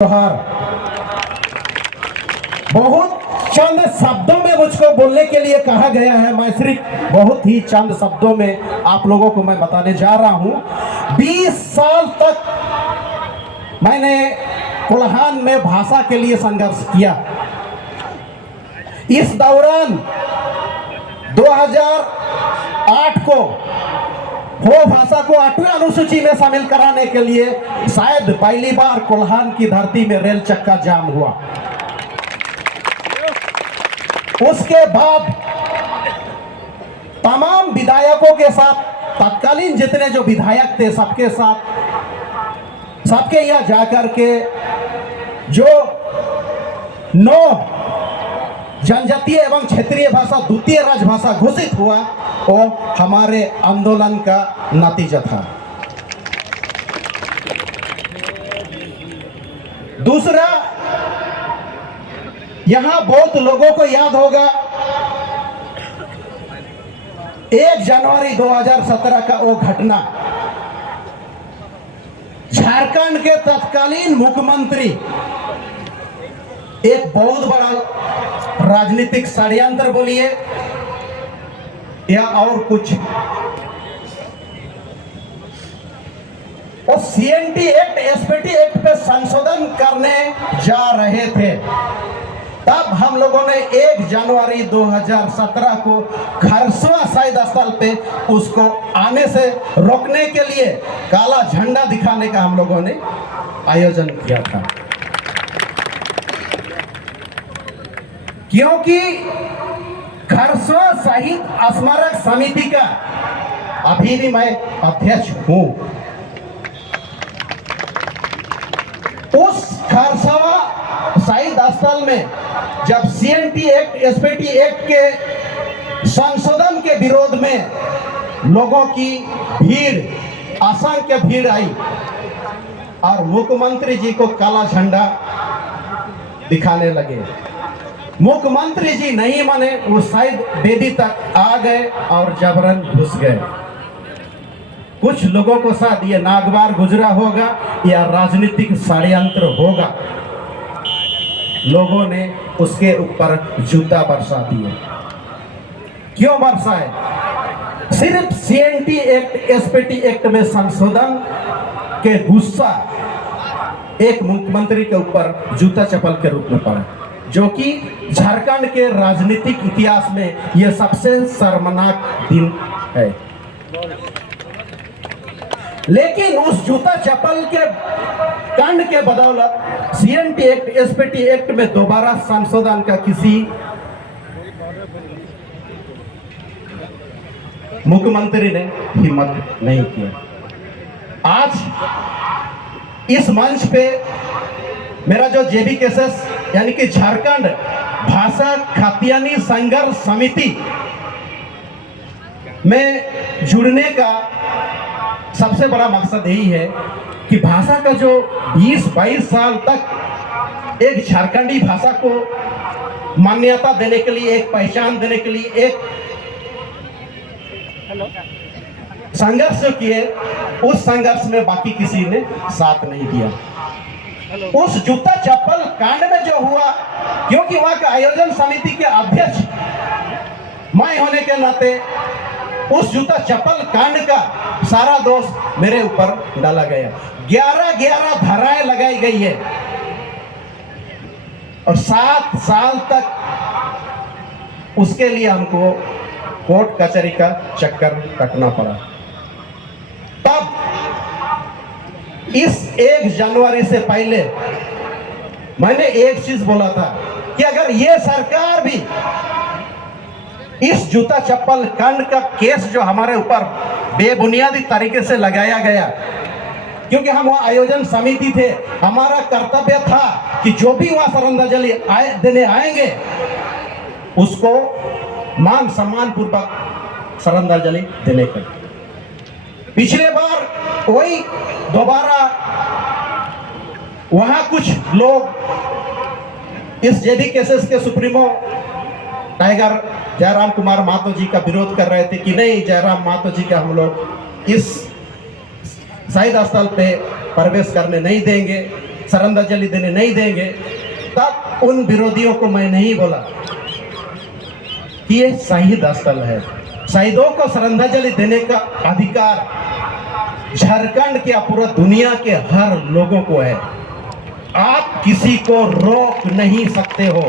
जोहार। बहुत चंद शब्दों में मुझको बोलने के लिए कहा गया है। मैं सिर्फ बहुत ही चंद शब्दों में आप लोगों को मैं बताने जा रहा हूं। 20 साल तक मैंने कोल्हान में भाषा के लिए संघर्ष किया। इस दौरान 2008 को हो भाषा को 8वीं अनुसूची में शामिल कराने के लिए शायद पहली बार कोल्हान की धरती में रेल चक्का जाम हुआ। उसके बाद तमाम विधायकों के साथ, तत्कालीन जितने जो विधायक थे सबके साथ, सबके यहाँ जाकर के जो 9 जनजातीय एवं क्षेत्रीय भाषा द्वितीय राजभाषा घोषित हुआ, वो हमारे आंदोलन का नतीजा था। दूसरा, यहां बहुत लोगों को याद होगा 1 जनवरी 2017 का वो घटना। झारखंड के तत्कालीन मुख्यमंत्री एक बहुत बड़ा राजनीतिक षड्यंत्र बोलिए या और कुछ, और सीएनटी एक्ट, एसपीटी एक्ट पे संशोधन करने जा रहे थे। तब हम लोगों ने 1 जनवरी 2017 को खरसवा शहीद स्थल पे उसको आने से रोकने के लिए काला झंडा दिखाने का हम लोगों ने आयोजन किया था, क्योंकि खरसवा शहीद स्मारक समिति का अभी भी मैं अध्यक्ष हूं। उस खरसवा शहीद स्थल में जब सीएनटी एक्ट, एसपीटी एक्ट के संशोधन के विरोध में लोगों की भीड़, असंख्य भीड़ आई और मुख्यमंत्री जी को काला झंडा दिखाने लगे। मुख्यमंत्री जी नहीं माने, वो शायद वेदी तक आ गए और जबरन घुस गए। कुछ लोगों को साथ ये नागवार गुजरा होगा या राजनीतिक षड्यंत्र होगा। लोगों ने उसके ऊपर जूता बरसा दिए। क्यों बरसाए? सिर्फ सीएनटी एक्ट, एसपीटी एक्ट में संशोधन के गुस्सा एक मुख्यमंत्री के ऊपर जूता चप्पल के रूप में पड़ा, जो कि झारखंड के राजनीतिक इतिहास में यह सबसे शर्मनाक दिन है। लेकिन उस जूता चप्पल के कांड के बदौलत सीएनटी एक्ट, एसपीटी एक्ट में दोबारा संशोधन का किसी मुख्यमंत्री ने हिम्मत नहीं किया। आज इस मंच पे मेरा जो जेबी केसेस यानी कि झारखंड भाषा खातियानी संघर्ष समिति में जुड़ने का सबसे बड़ा मकसद यही है कि भाषा का जो 20-22 साल तक एक झारखंडी भाषा को मान्यता देने के लिए, एक पहचान देने के लिए एक संघर्ष जो किए, उस संघर्ष में बाकी किसी ने साथ नहीं दिया। उस जूता चप्पल कांड में जो हुआ, क्योंकि वहां का आयोजन समिति के अध्यक्ष मैं होने के नाते उस जूता चप्पल कांड का सारा दोष मेरे ऊपर डाला गया। 11 धाराएं लगाई गई है और 7 साल तक उसके लिए हमको कोर्ट कचहरी का चक्कर कटना पड़ा। तब इस 1 जनवरी से पहले मैंने एक चीज बोला था कि अगर ये सरकार भी इस जूता चप्पल कांड का केस जो हमारे ऊपर बेबुनियादी तरीके से लगाया गया, क्योंकि हम वहां आयोजन समिति थे, हमारा कर्तव्य था कि जो भी वहां श्रद्धांजलि देने आएंगे उसको मान सम्मान पूर्वक श्रद्धांजलि देने का। पिछले बार वही दोबारा वहां कुछ लोग इस जेबी केसेस के सुप्रीमो टाइगर जयराम कुमार महतो जी का विरोध कर रहे थे कि नहीं, जयराम महतो जी का हम लोग इस शहीद स्थल पे प्रवेश करने नहीं देंगे। श्रद्धांजलि देने नहीं देंगे, तब उन विरोधियों को मैं नहीं बोला कि ये शहीद स्थल है। शहीदों को श्रद्धांजलि देने का अधिकार झारखंड के पूरा दुनिया के हर लोगों को है। आप किसी को रोक नहीं सकते हो।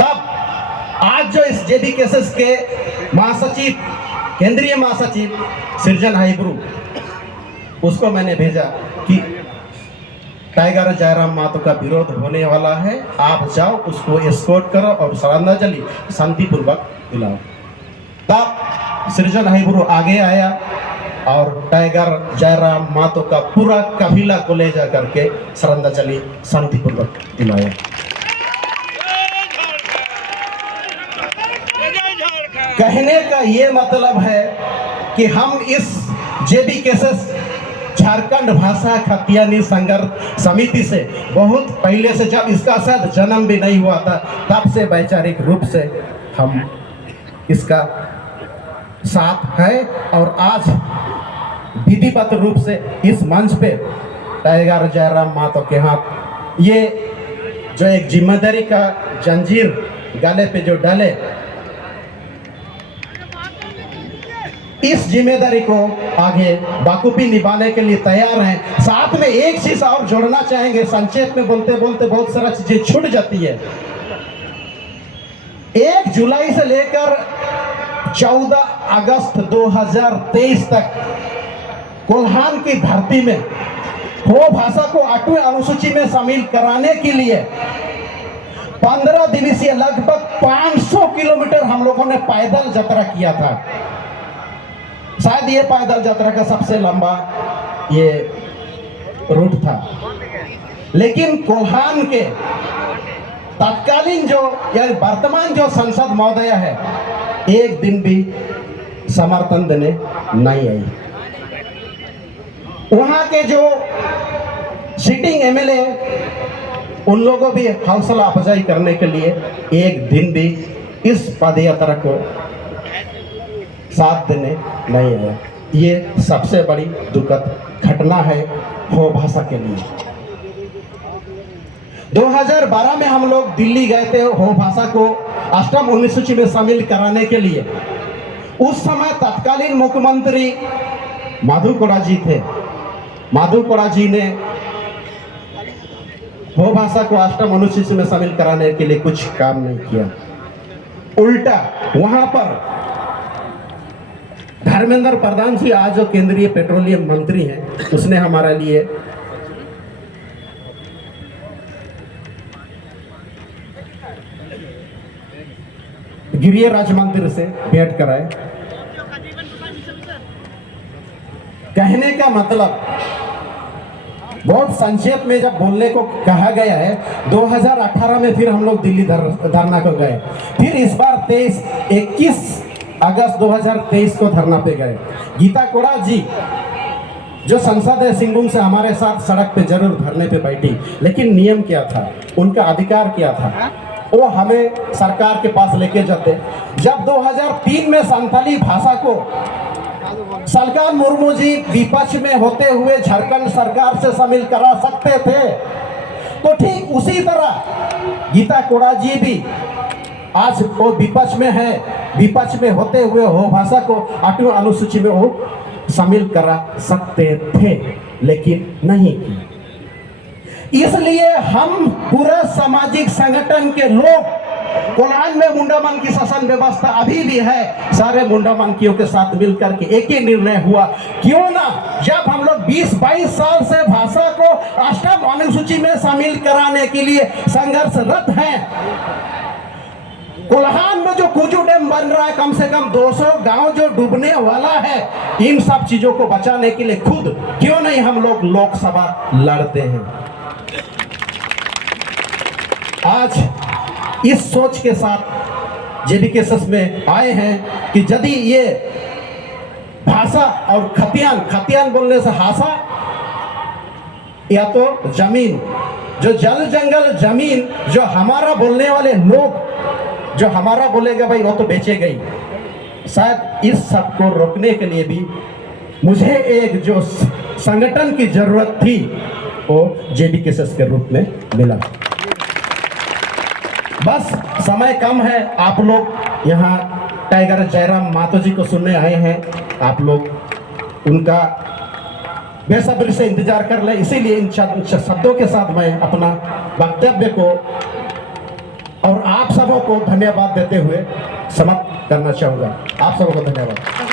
तब आज जो इस जेबी केसेस के महासचिव, केंद्रीय महासचिव सृजन हाइब्रू, उसको मैंने भेजा कि टाइगर जयराम महतो का विरोध होने वाला है, आप जाओ उसको एस्कॉर्ट करो और श्रद्धांजलि शांतिपूर्वक दिलाओ। तब सृजन हाइब्रू आगे आया और टाइगर जयराम महतो का पूरा कबीला को ले जा करके श्रद्धांजलि शांतिपूर्वक दिलाया। कहने का ये मतलब है कि हम इस जेबी केसेस झारखंड भाषा खतियानी संघर्ष समिति से बहुत पहले से, जब इसका शायद जन्म भी नहीं हुआ था, तब से वैचारिक रूप से हम इसका साथ है और आज विधिवत रूप से इस मंच पे टाइगर जयराम महतो के हाथ ये जो एक जिम्मेदारी का जंजीर गले पे जो डाले, इस जिम्मेदारी को आगे बाखूबी निभाने के लिए तैयार हैं। साथ में एक चीज और जोड़ना चाहेंगे, संक्षेप में बोलते बोलते बहुत सारा चीजें छूट जाती है। 1 जुलाई से लेकर 14 अगस्त 2023 तक कोल्हान की धरती में हो भाषा को 8वीं अनुसूची में शामिल कराने के लिए 15 दिवसीय लगभग 500 किलोमीटर हम लोगों ने पैदल यात्रा किया था। शायद ये पैदल यात्रा का सबसे लंबा ये रूट था। लेकिन कोल्हान के तत्कालीन जो या वर्तमान जो सांसद महोदय है, एक दिन भी समर्थन देने नहीं आई। वहां के जो सिटिंग एमएलए, उन लोगों भी हौसला अफजाई करने के लिए एक दिन भी इस पदयात्रा को साथ देने नहीं आया। ये सबसे बड़ी दुखद घटना है हो भाषा के लिए। 2012 में हम लोग दिल्ली गए थे हो भाषा को 8वीं अनुसूची में शामिल कराने के लिए। उस समय तत्कालीन मुख्यमंत्री माधव कोड़ा जी थे। माधव कोड़ा जी ने हो भाषा को 8वीं अनुसूची में शामिल कराने के लिए कुछ काम नहीं किया। उल्टा वहां पर धर्मेंद्र प्रधान जी, आज जो केंद्रीय पेट्रोलियम मंत्री हैं, उसने हमारे लिए गिरिय राज्य मंत्री से भेंट कराए। कहने का मतलब बहुत संक्षेप में जब बोलने को कहा गया है, 2018 में फिर हम लोग दिल्ली धरना को गए। फिर इस बार 21 अगस्त 2023 को धरना पे गए। गीता कोड़ा जी जो संसद है सिंहभूम से, हमारे साथ सड़क पे जरूर धरने पे बैठी, लेकिन नियम क्या था, उनका अधिकार क्या था, वो हमें सरकार के पास लेके जाते। जब 2003 में संथाली भाषा को सलगान मुर्मू जी विपक्ष में होते हुए झारखंड सरकार से शामिल करा सकते थे, तो ठीक उसी तरह गीता कोड़ा जी भी आज वो विपक्ष में है, विपक्ष में होते हुए हो भाषा को 8वीं अनुसूची में वो शामिल करा सकते थे, लेकिन नहीं किया। इसलिए हम पूरा सामाजिक संगठन के लोग, कोल्हान में मुंडामन की शासन व्यवस्था अभी भी है, सारे मुंडामनकियों के साथ मिलकर के एक ही निर्णय हुआ, क्यों ना जब हम लोग 20-22 साल से भाषा को 8वीं अनुसूची में शामिल कराने के लिए संघर्षरत हैं। कोल्हान में जो कुजू डैम बन रहा है, कम से कम 200 गांव जो डूबने वाला है, इन सब चीजों को बचाने के लिए खुद क्यों नहीं हम लोग लोकसभा लड़ते हैं। आज इस सोच के साथ जेबी केसेस में आए हैं कि यदि ये भाषा और खतियान बोलने से हासा, या तो जमीन, जो जल जंगल जमीन जो हमारा बोलने वाले लोग, जो हमारा बोलेगा भाई वो तो बेचेगा ही। शायद इस सब को रोकने के लिए भी मुझे एक जो संगठन की जरूरत थी वो जेडी केसेस के रूप में मिला। बस समय कम है, आप लोग यहाँ टाइगर जयराम मातो जी को सुनने आए हैं, आप लोग उनका बेसब्री से इंतजार कर ले, इसीलिए इन शब्दों के साथ मैं अपना वक्तव्य को और आप सबों को धन्यवाद देते हुए समाप्त करना चाहूँगा। आप सबों को धन्यवाद।